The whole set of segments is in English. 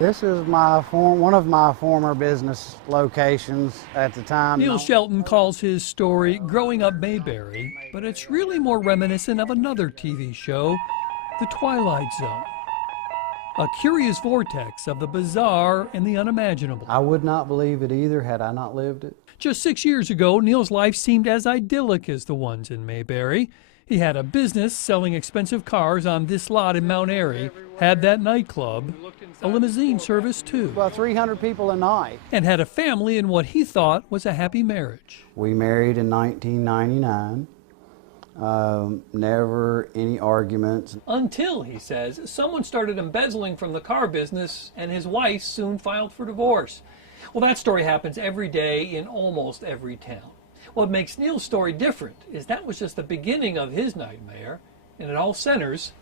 This is one of my former business locations at the time. Neil Shelton calls his story Growing Up Mayberry, but it's really more reminiscent of another TV show, The Twilight Zone. A curious vortex of the bizarre and the unimaginable. I would not believe it either had I not lived it. Just 6 years ago, Neil's life seemed as idyllic as the ones in Mayberry. He had a business selling expensive cars on this lot in Mount Airy, had that nightclub, a limousine service too. About 300 people a night. And had a family in what he thought was a happy marriage. We married in 1999. Never any arguments. Until, he says, someone started embezzling from the car business and his wife soon filed for divorce. Well, that story happens every day in almost every town. What makes Neil's story different is that was just the beginning of his nightmare, and it all centers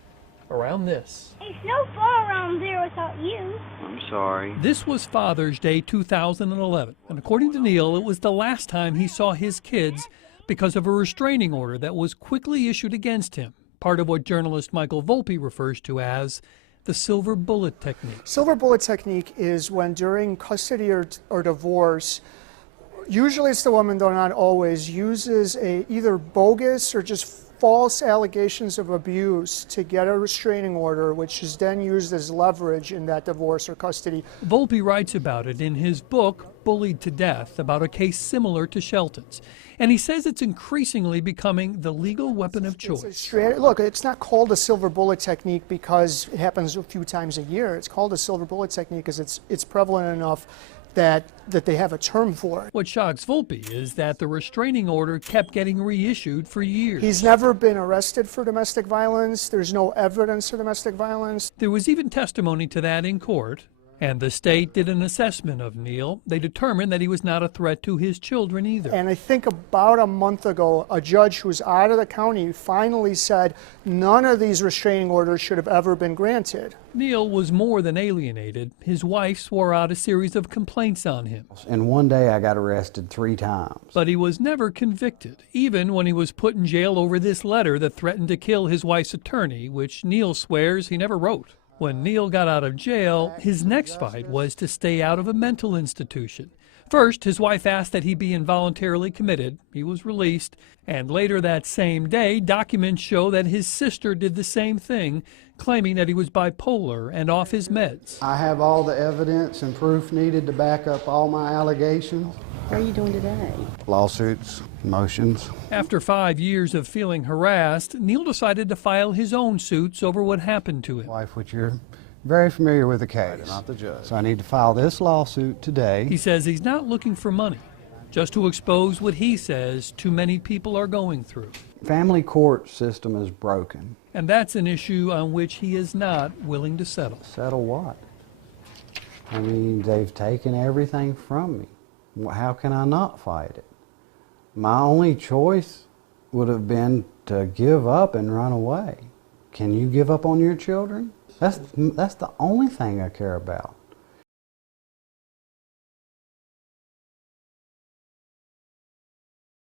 around this. It's no fun around there without you. I'm sorry. This was Father's Day 2011, and according to Neil, it was the last time he saw his kids because of a restraining order that was quickly issued against him, part of what journalist Michael Volpe refers to as the silver bullet technique. Silver bullet technique is when during custody or divorce, usually it's the woman, though not always, uses either bogus or just false allegations of abuse to get a restraining order, which is then used as leverage in that divorce or custody. Volpe writes about it in his book, Bullied to Death, about a case similar to Shelton's. And he says it's increasingly becoming the legal weapon of choice. Look, it's not called a silver bullet technique because it happens a few times a year. It's called a silver bullet technique because it's prevalent enough that they have a term for it. What shocks Volpe is that the restraining order kept getting reissued for years. He's never been arrested for domestic violence. There's no evidence of domestic violence. There was even testimony to that in court, and the state did an assessment of Neil. They determined that he was not a threat to his children either. And I think about a month ago, a judge who's out of the county finally said none of these restraining orders should have ever been granted. Neil was more than alienated. His wife swore out a series of complaints on him. And one day I got arrested 3 times. But he was never convicted, even when he was put in jail over this letter that threatened to kill his wife's attorney, which Neil swears he never wrote. When Neil got out of jail, his next fight was to stay out of a mental institution. First, his wife asked that he be involuntarily committed. He was released. And later that same day, documents show that his sister did the same thing, claiming that he was bipolar and off his meds. I have all the evidence and proof needed to back up all my allegations. What are you doing today? Lawsuits, motions. After 5 years of feeling harassed, Neil decided to file his own suits over what happened to him. Wife, which you're very familiar with the case. Not the judge. So I need to file this lawsuit today. He says he's not looking for money, just to expose what he says too many people are going through. Family court system is broken. And that's an issue on which he is not willing to settle. Settle what? I mean, they've taken everything from me. How can I not fight it? My only choice would have been to give up and run away. Can you give up on your children? That's the only thing I care about.